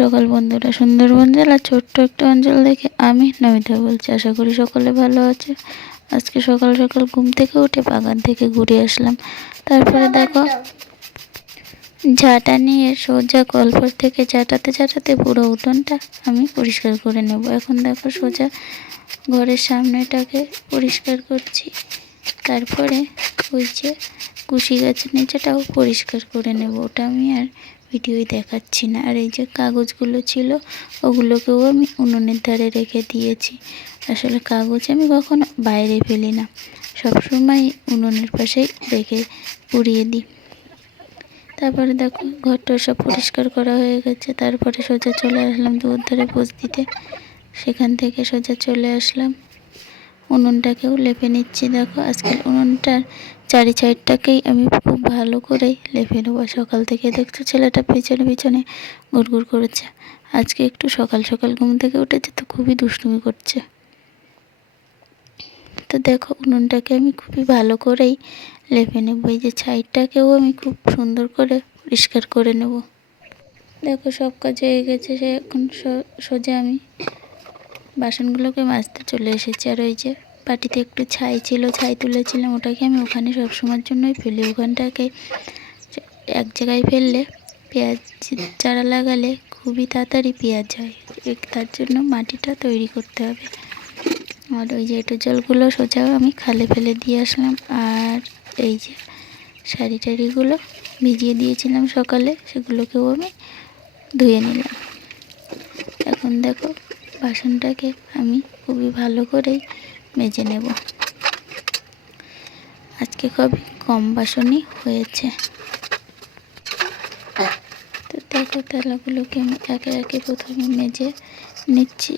সকাল বন্ধুরা। সুন্দরবন জেলা ছোট্ট একটা অঞ্চল দেখে আমি নমিতা বলছি। আশা করি সকলে ভালো আছে। আজকে সকাল সকাল ঘুম থেকে উঠে বাগান থেকে ঘুরে আসলাম। তারপরে দেখো, ঝাঁটা নিয়ে সোজা কলপর থেকে ঝাঁটাতে ঝাঁটাতে পুরো উঠোনটা আমি পরিষ্কার করে নেব। এখন দেখো সোজা ঘরের সামনেটাকে পরিষ্কার করছি। তারপরে ওই যে কুশি গাছের নিচেটাও পরিষ্কার করে নেব। ওটা আমি আর ভিডিওই দেখাচ্ছি না। আর এই যে কাগজগুলো ছিল, ওগুলোকেও আমি উনুনের ধারে রেখে দিয়েছি। আসলে কাগজ আমি কখনো বাইরে ফেলি না। সবসময় উনুনের পাশেই রেখে পুড়িয়ে দিই। তারপরে দেখো, ঘরটা সব পরিষ্কার করা হয়ে গেছে। তারপরে সোজা চলে আসলাম দুধ ধারে পোজ দিতে সেখান থেকে সোজা চলে আসলাম। উনুনটাকেও লেপে নিচ্ছি। দেখো আজকাল উনুনটার চারি সাইডটাকেই আমি খুব ভালো করে লেপে নেব। সকাল থেকে দেখছ ছেলেটা পিছনে পিছনে গুড়গুড় করেছে। আজকে একটু সকাল সকাল ঘুম থেকে উঠেছে তো খুবই দুষ্টুমি করছে। তো দেখো উনুনটাকে আমি খুবই ভালো করেই লেপে নেব। এই যে ছাইটাকেও আমি খুব সুন্দর করে পরিষ্কার করে নেব। দেখো সব কাজ হয়ে গেছে, সে এখন সোজা আমি বাসনগুলোকে মাজতে চলে এসেছি। আর ওই যে পাটিতে একটু ছাই ছিল, ছাই তুলেছিলাম, ওটাকে আমি ওখানে সবসময়ের জন্যই ফেলি। ওখানটাকে এক জায়গায় ফেললে পেঁয়াজ চারা লাগালে খুবই তাড়াতাড়ি পেঁয়াজ হয়। তার জন্য মাটিটা তৈরি করতে হবে। আর ওই যে এটো জলগুলো সোজা আমি খালে ফেলে দিয়ে আসলাম। আর এই যে শাড়ি টাড়িগুলো ভিজিয়ে দিয়েছিলাম সকালে, সেগুলোকেও আমি ধুয়ে নিলাম। এখন দেখো বাসনটাকে আমি খুবই ভালো করেই মেজে নেব। আজকে খুবই কম বাসনই হয়েছে। তো দেখো তেলাগুলোকে আমি একে একে প্রথমে মেজে নিচ্ছি।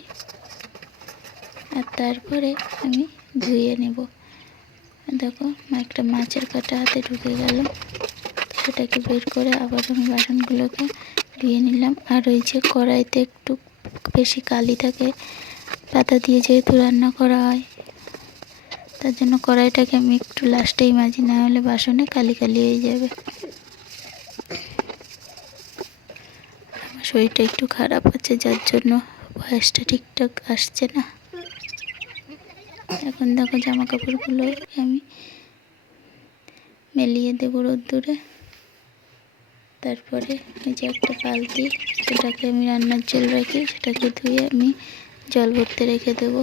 আর তারপরে আমি ধুয়ে নেব। দেখো, একটা মাছের কাটা হাতে ঢুকে গেল। সেটাকে বের করে আবার আমি বাসনগুলোকে ধুয়ে নিলাম। আর ওই যে কড়াইতে একটু বেশি কালি থাকে, পাতা দিয়ে যেহেতু রান্না করা হয় তার জন্য কড়াইটাকে আমি একটু লাস্টেই মাজি না হলে বাসনে কালি কালি হয়ে যাবে। আমার শরীরটা একটু খারাপ আছে, যার জন্য ভয়েসটা ঠিকঠাক আসছে না। এখন দেখো জামা কাপড়গুলো আমি মেলিয়ে দেবো রোদ্দুরে। তারপরে এই যে একটা বালতি, সেটাকে আমি রান্নার জল রাখি, সেটাকে ধুয়ে আমি জল ভরতে রেখে দেবো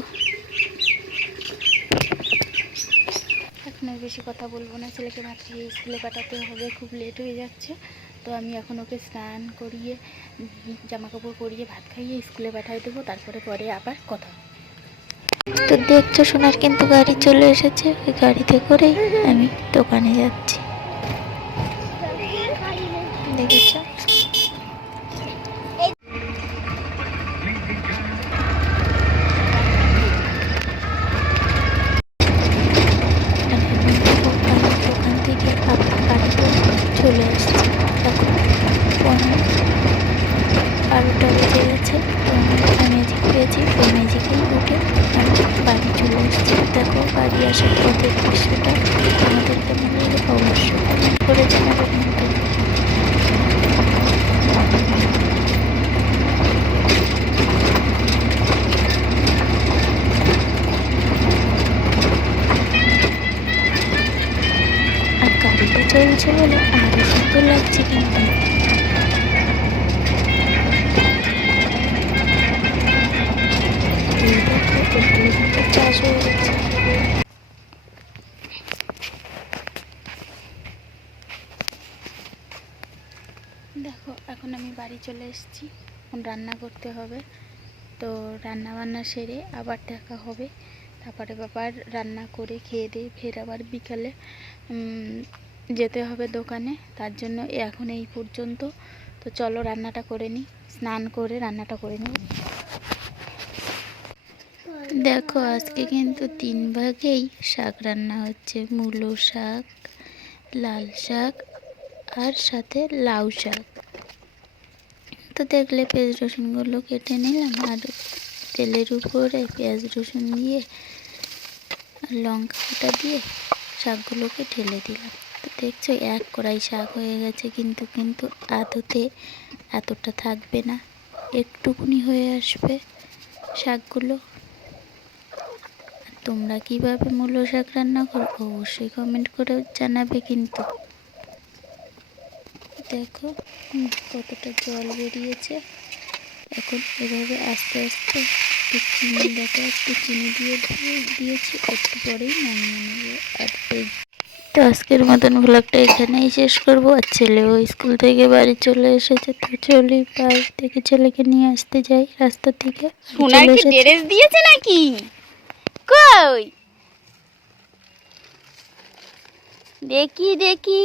এখন আর বেশি কথা বলব না। ছেলেকে খাইয়ে স্কুলে পাঠাতে হবে, খুব লেট হয়ে যাচ্ছে। তো আমি এখন ওকে স্নান করিয়ে জামা কাপড় পরিয়ে ভাত খাইয়ে স্কুলে পাঠিয়ে দেবো, তারপরে পরে আবার কথা তো দেখছ শোনার কিন্তু গাড়ি চলে এসেছে। ওই গাড়িতে করেই আমি দোকানে যাচ্ছি। দেখেছ? চলে আসছি। এখন পনেরো বারোটা বেজে গেছে। ম্যাজিক পেয়েছি। ওই ম্যাজিকেই উঠে আমি বাড়ি চলে এসেছি। দেখো, বাড়ি আসার পথের দৃশ্যটা আমাদের কেমন অবশ্যই কমেন্ট করে জানাবেন কিন্তু চলছে বলে সুন্দর লাগছে কিন্তু চাষ দেখো, এখন আমি বাড়ি চলে এসেছি। এখন রান্না করতে হবে। তো রান্না বান্না সেরে আবার দেখা হবে। তারপরে বাবার রান্না করে খেয়ে দিয়ে ফের আবার বিকালে যেতে হবে দোকানে, তার জন্য এখন এই পর্যন্ত। তো চলো রান্নাটা করে নিই, স্নান করে রান্নাটা করে নিই। দেখো, আজকে কিন্তু তিন ভাগেই শাক রান্না হচ্ছে, মূলো শাক, লাল শাক আর সাথে লাউ শাক। তো দেখলে পেঁয়াজ রসুনগুলো কেটে নিলাম আর তেলের উপরে পেঁয়াজ রসুন দিয়ে আর লঙ্কা দিয়ে শাকগুলোকে ঢেলে দিলাম। তো দেখছ, এক কড়াই শাক হয়ে গেছে কিন্তু কিন্তু আদতে এতটা থাকবে না। একটুকুনি হয়ে আসবে শাকগুলো। তোমরা কীভাবে মূলো শাক রান্না করো অবশ্যই কমেন্ট করে জানাবে কিন্তু। দেখো কতটা জল বেরিয়েছে। এখন এভাবে আস্তে আস্তে একটু চিনি দেখো একটু চিনি দিয়ে দিয়ে- দিয়েছি, একটু পরেই নামিয়ে নেব আর তো আজকের মতন ভ্লগটা এখানেই শেষ করব। আর ছেলেও স্কুল থেকে বাড়ি চলে এসেছে তো চলি বাড়ি থেকে ছেলেকে নিয়ে আসতে যাই রাস্তা থেকে। সোনার কি ড্রেস দিয়েছে নাকি? কই? দেখি দেখি।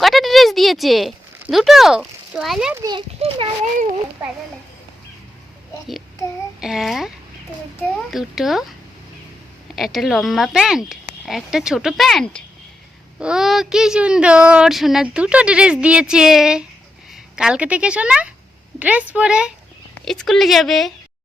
কটা ড্রেস দিয়েছে? দুটো? দেখি না হ্যাঁ? দুটো। দুটো? একটা লম্বা প্যান্ট একটা ছোট প্যান্ট। ও কি সুন্দর। সোনা দুটো ড্রেস দিয়েছে। কালকে থেকে সোনা ড্রেস পরে স্কুলে যাবে।